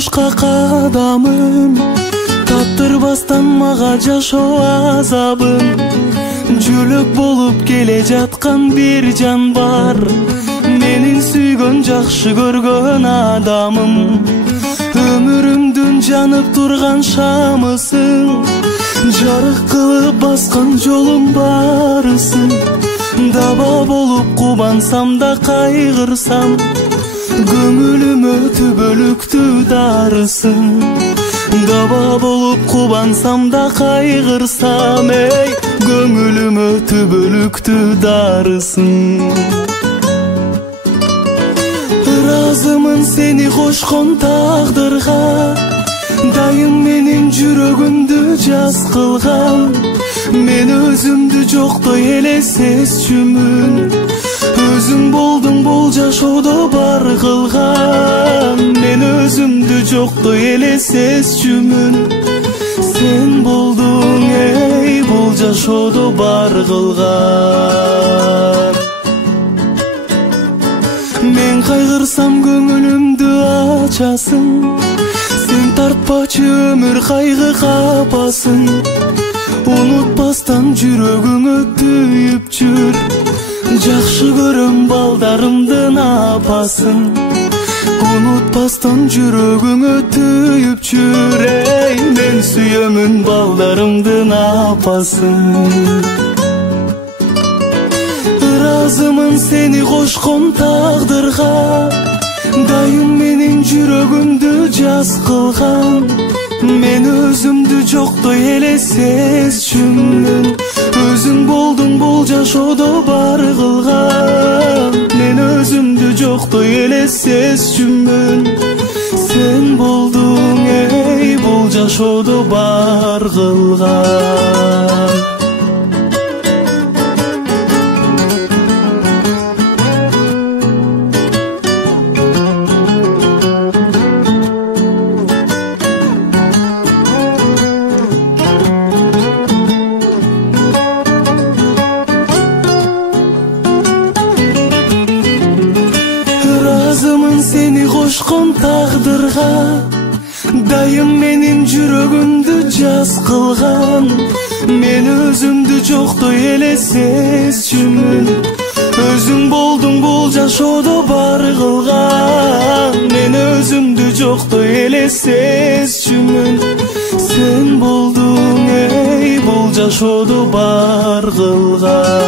согушка кадамын, таптырбастан мага жашоо азабын. Жөлөк болуп келе жаткан бир жан бар, менин сүйгөн жакшы көргөн адамым. Өмүрүмдүн жанып турган шамысың, жарык кылып баскан жолум барысың. Даба болуп кубансам да кайгырсам, көңүлүмө түбөлүктү дарысың. Даба болуп кубансам да кайгырсам, эй, көңүлүмө түбөлүктү дарысың. Ыраазымын сени кошкон тагдырга, дайым менин жүрөгүмдү жаз кылган. Мен өзүмдү жоктой эле сезчүмүн, өзүң болдуң бул жашоодо бар кылган. Мен өзүмдү жоктой эле сезчүмүн, сен болдуң эй бул жашоодо бар кылган. Мен кайгырсам көңүлүмдү ачасың, сен тартпачы өмүр кайгы капасын. Унутпастан жүрөгүңө түйүп жүр, жакшы көрөм балдарымдын апасын. Унутпастан жүрөгүңө түйүп жүр, эй, мен сүйөмүн балдарымдын апасын. Ыраазымын сени кошкон тагдырга, дайым менин жүрөгүмдү жаз кылган. Мен өзүмдү жоктой эле сезчүмүн, өзүң болдуң бул жашоодо бар кылган. Мен өзүмдү жоктой эле сезчүмүн, сен болдуң эй бул жашоодо бар кылган. Сени кошкон тагдырга, дайым менин жүрөгүмдү жаз кылган. Мен өзүмдү жоктой эле сезчүмүн, өзүң болдуң бул жашоодо бар кылган. Мен өзүмдү жоктой эле сезчүмүн, сен болдуң эй бул жашоодо бар кылган.